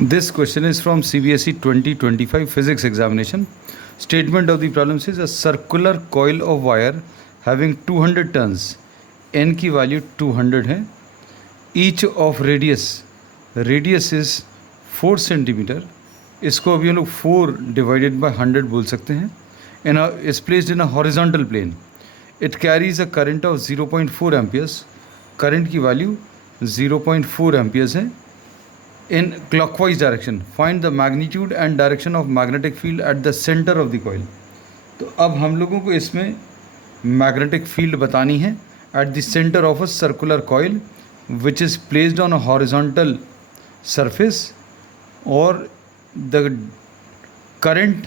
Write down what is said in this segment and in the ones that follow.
This question is from CBSE 2025 physics examination. Statement of the problem says a circular coil of wire having 200 turns, n की value 200 है, each of radius is 4 centimetre, इसको अभी हम लोग 4 divided by 100 बोल सकते हैं, is placed in a horizontal plane. It carries a current of 0.4 amperes. Current की वैल्यू 0.4 amperes है. In clockwise direction, find the magnitude and direction of magnetic field at the center of the coil. तो अब हम लोगों को इसमें magnetic field बतानी है at the center of a circular coil which is placed on a horizontal surface, or the current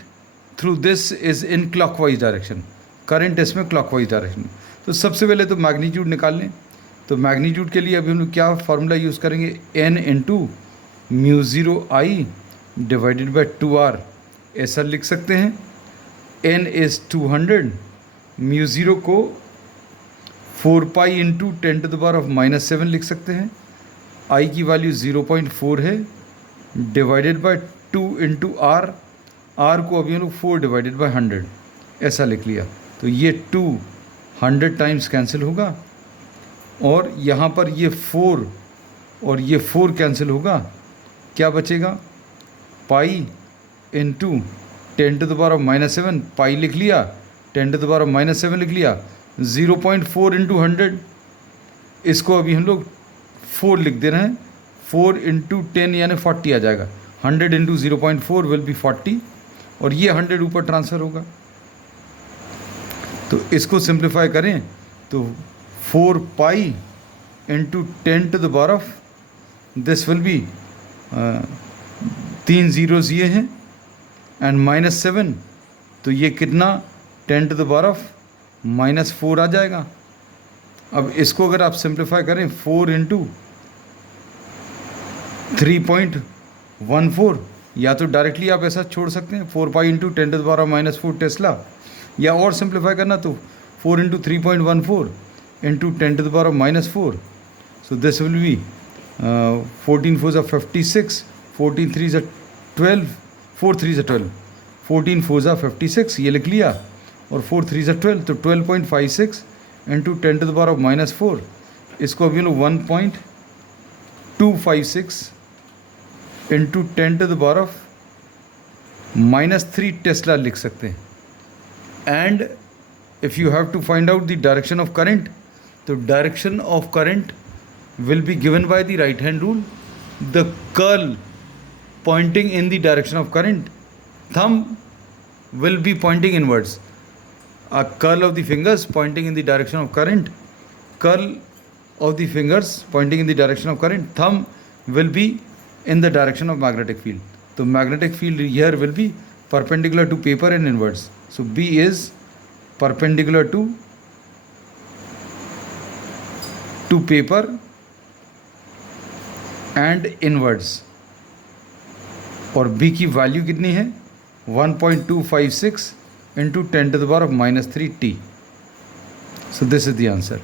through this is in clockwise direction. Current इसमें clockwise direction. तो सबसे पहले तो मैग्नीट्यूड निकाल लें. तो मैग्नीट्यूड के लिए अभी हम लोग क्या फार्मूला यूज़ करेंगे, n into mu zero I divided by 2r, ऐसा लिख सकते हैं. n इज़ 200, म्यू ज़ीरो को 4 पाई इंटू 10⁻⁻⁷ लिख सकते हैं. i की वैल्यू 0.4 है divided by 2 into r, r को अभी हम लोग 4 डिवाइडेड बाई 100 ऐसा लिख लिया. तो ये 2 100 टाइम्स कैंसिल होगा, और यहाँ पर ये 4 और ये 4 कैंसिल होगा. क्या बचेगा, पाई इंटू 10⁻⁻⁷, पाई लिख लिया, 10⁻⁻⁷ लिख लिया, 0.4 इंटू 100, इसको अभी हम लोग 4 लिख दे रहे हैं. 4 इंटू 10 यानी 40 आ जाएगा. 100 इंटू 0.4 विल बी 40, और ये 100 ऊपर ट्रांसफ़र होगा. तो इसको सिंप्लीफाई करें तो 4 pi into 10⁻, this will be 3 zeros ये हैं, एंड -7, तो ये कितना 10⁻⁻4 आ जाएगा. अब इसको अगर आप सिंप्लीफाई करें 4 इंटू 3.14, या तो डायरेक्टली आप ऐसा छोड़ सकते हैं 4 पाई इंटू 10⁻⁻4 टेस्ला, या और सिंप्लीफाई करना तो 4 into 3.14 into 10⁻⁻4. So this will be 14 4 ज़ा 56, 14 3 ज़ा 12, 4 3 ज़ा 12, 14 4 ज़ा 56 ये लिख लिया, और 4 3 ज़ा 12, तो 12.56 इंटू 10⁻⁻4, इसको अभी लोग 1.256 इंटू 10⁻⁻3 टेस्ला लिख सकते हैं. And if you have to find out the direction of current, तो direction of current will be given by the right hand rule. The curl pointing in the direction of current, thumb will be pointing inwards. A curl of the fingers pointing in the direction of current, curl of the fingers pointing in the direction of current, thumb will be in the direction of magnetic field. So magnetic field here will be perpendicular to paper and inwards. So B is perpendicular to paper and inwards, और b की value कितनी है 1.256 into 10⁻³ t. So this is the answer.